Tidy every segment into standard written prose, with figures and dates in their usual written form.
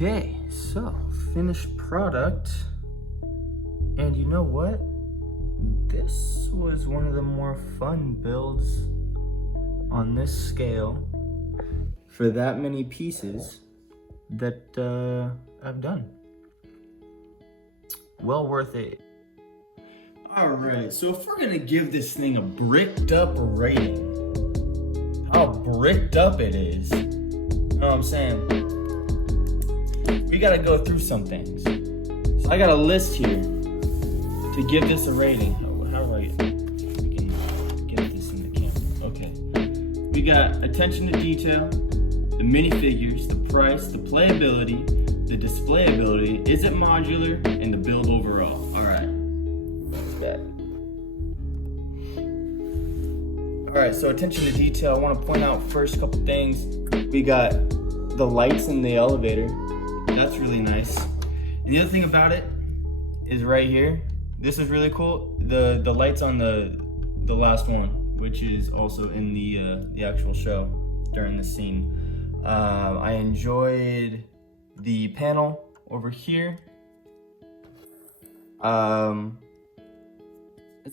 Okay, so finished product. And you know what? This was one of the more fun builds on this scale for that many pieces that I've done. Well worth it. All right, so if we're gonna give this thing a bricked up rating, how bricked up it is, you know what I'm saying? We gotta go through some things. So I got a list here to give this a rating. How do I can get this in the camera? Okay. We got attention to detail, the minifigures, the price, the playability, the displayability, is it modular, and the build overall. All right. That. All right, so attention to detail. I want to point out first a couple things. We got the lights in the elevator. That's really nice. And the other thing about it is right here. This is really cool. The lights on the last one, which is also in the actual show during the scene. I enjoyed the panel over here, as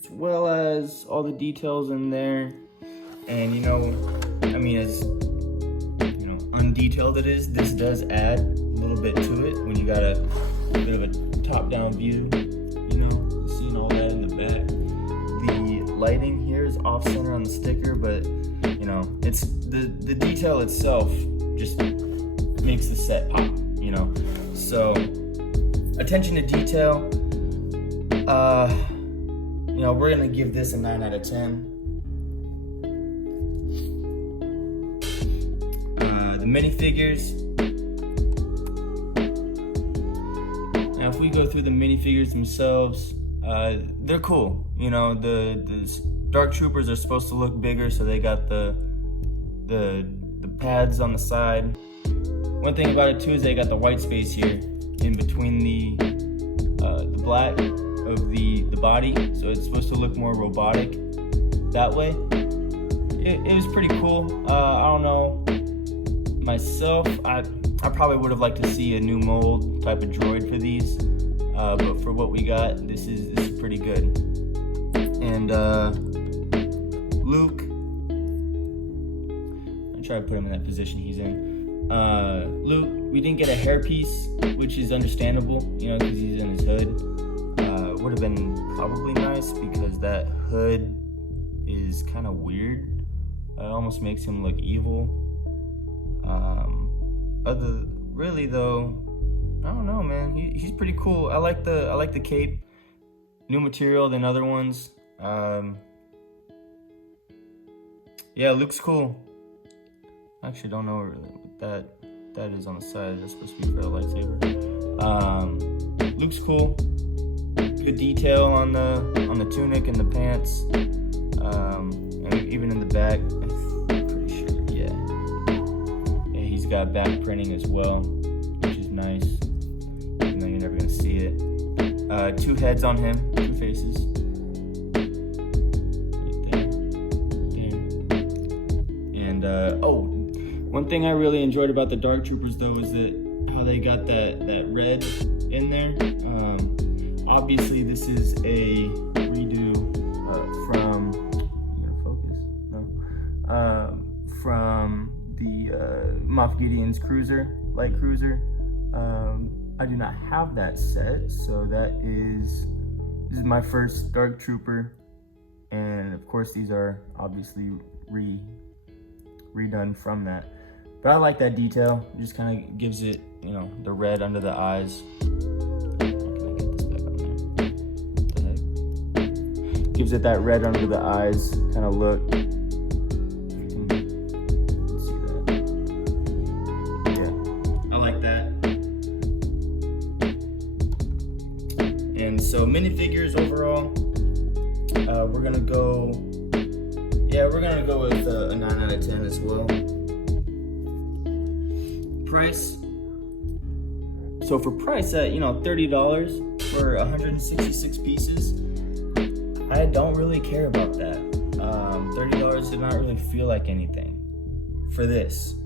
well as all the details in there. And you know, I mean, as you know, undetailed it is, this does add a little bit to it when you got a bit of a top-down view. You know, seeing all that in the back. The lighting here is off-center on the sticker, but you know, it's the detail itself just makes the set pop. You know, so attention to detail. You know, we're gonna give this a 9 out of 10. The minifigures. Now, if we go through the minifigures themselves, they're cool. You know, the Dark Troopers are supposed to look bigger, so they got the pads on the side. One thing about it too is they got the white space here in between the black of the body, so it's supposed to look more robotic that way. It was pretty cool. I don't know, myself, I probably would have liked to see a new mold type of droid for these, but for what we got, this is pretty good. And Luke, I try to put him in that position he's in. Luke, we didn't get a hairpiece, which is understandable, you know, because he's in his hood. Would have been probably nice because that hood is kind of weird. It almost makes him look evil. Really though, I don't know, man. He's pretty cool. I like the cape, new material than other ones. Yeah, Luke's cool. I actually don't know what that is on the side. That's supposed to be for a lightsaber. Luke's cool. Good detail on the tunic and the pants, and even in the back. I'm pretty sure, yeah. He's got back printing as well, which is nice, even though you're never gonna see it. 2 heads on him, 2 faces. Right there. And one thing I really enjoyed about the Dark Troopers though is that how they got that red in there. Obviously, this is a redo from, you gonna focus? No. From the Moff Gideon's light cruiser. I do not have that set, so this is my first Dark Trooper, and of course these are obviously redone from that. But I like that detail. It just kind of gives it, you know, the red under the eyes. Gives it that red under the eyes kind of look. You can see that. Yeah, I like that. And so minifigures overall, we're gonna go with a 9 out of 10 as well. Price. So for price at, you know, $30 for 166 pieces. I don't really care about that. $30 did not really feel like anything for this.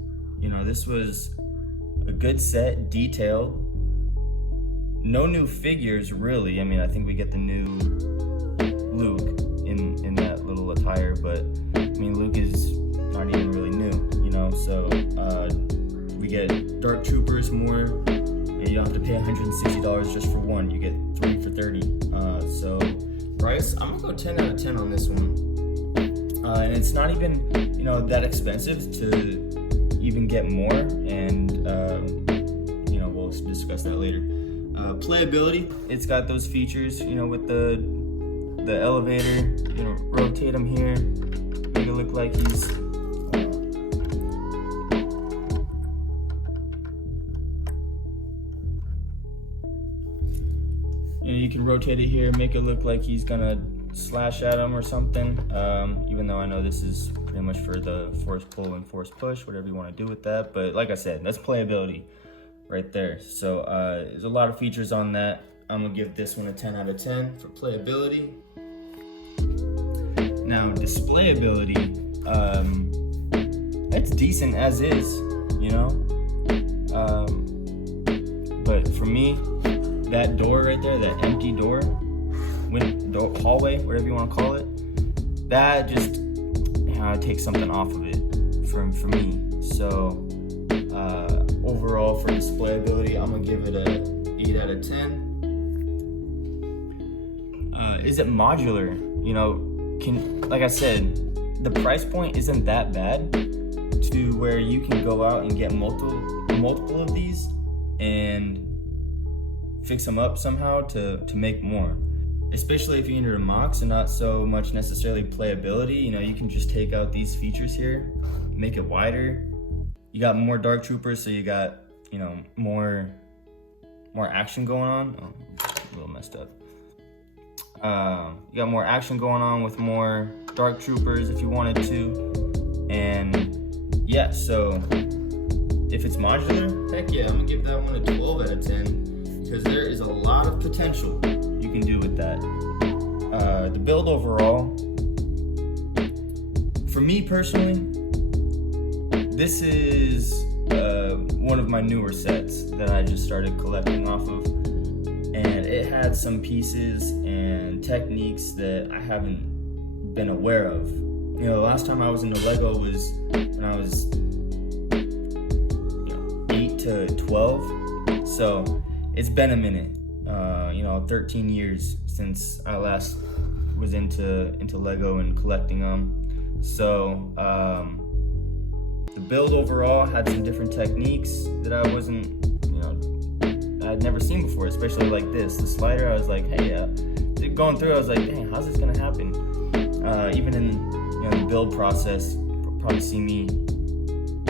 You know, this was a good set, detailed. No new figures, really. I mean, I think we get the new Luke in that little attire, but I mean, Luke is not even really new, you know. So we get Dark Troopers more. You don't have to pay $160 just for one. You get 3 for $30. So price, I'm gonna go 10 out of 10 on this one. And it's not even, you know, that expensive to even get more. And you know, we'll discuss that later. Playability, it's got those features, you know, with the elevator. You know, rotate him here, make it look like he's you can rotate it here, make it look like he's gonna slash at him or something. Even though I know this is pretty much for the force pull and force push, whatever you want to do with that. But like I said, that's playability right there. So there's a lot of features on that. I'm gonna give this one a 10 out of 10 for playability. Now displayability, it's decent as is, you know. But for me, that door right there, that empty door, hallway, whatever you want to call it, that just, you know, takes something off of it for me. So overall for displayability, I'm gonna give it a 8 out of 10. Is it modular? You know, like I said, the price point isn't that bad to where you can go out and get multiple of these and fix them up somehow to make more. Especially if you're into MOCs and not so much necessarily playability. You know, you can just take out these features here, make it wider. You got more Dark Troopers, so you got, you know, more action going on. Oh, a little messed up. You got more action going on with more Dark Troopers if you wanted to. And yeah, so if it's modular, heck yeah, I'm gonna give that one a 12 out of 10 because there is a lot of potential you can do with that. The build overall, for me personally, this is one of my newer sets that I just started collecting off of. And it had some pieces and techniques that I haven't been aware of. You know, the last time I was into Lego was when I was 8 to 12. So it's been a minute, 13 years since I last was into Lego and collecting them. So the build overall had some different techniques that I I'd never seen before, especially like this. The slider, I was like, hey, going through, I was like, dang, how's this gonna happen? Even in the build process, you'll probably see me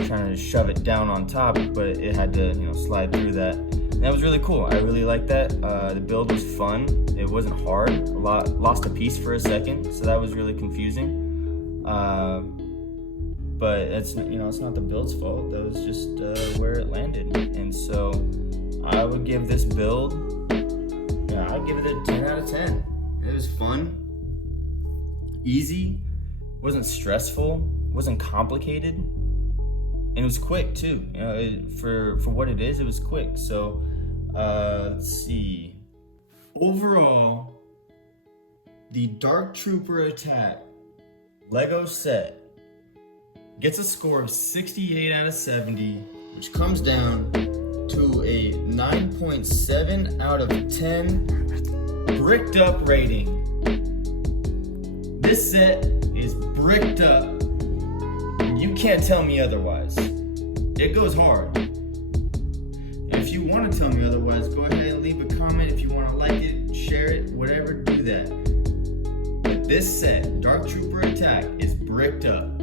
trying to shove it down on top, but it had to, slide through that. And that was really cool. I really liked that. The build was fun. It wasn't hard. Lost a piece for a second, so that was really confusing. But it's not the build's fault. That was just where it landed. And so I would give this build, I'd give it a 10 out of 10. It was fun, easy, wasn't stressful, wasn't complicated, and it was quick too. For what it is, it was quick. So let's see. Overall, the Dark Trooper Attack Lego set gets a score of 68 out of 70, which comes down to a 9.7 out of 10 bricked up rating. This set is bricked up. You can't tell me otherwise. It goes hard. If you want to tell me otherwise, go ahead and leave a comment. If you want to like it, share it, whatever, do that. But this set, Dark Trooper Attack, is bricked up.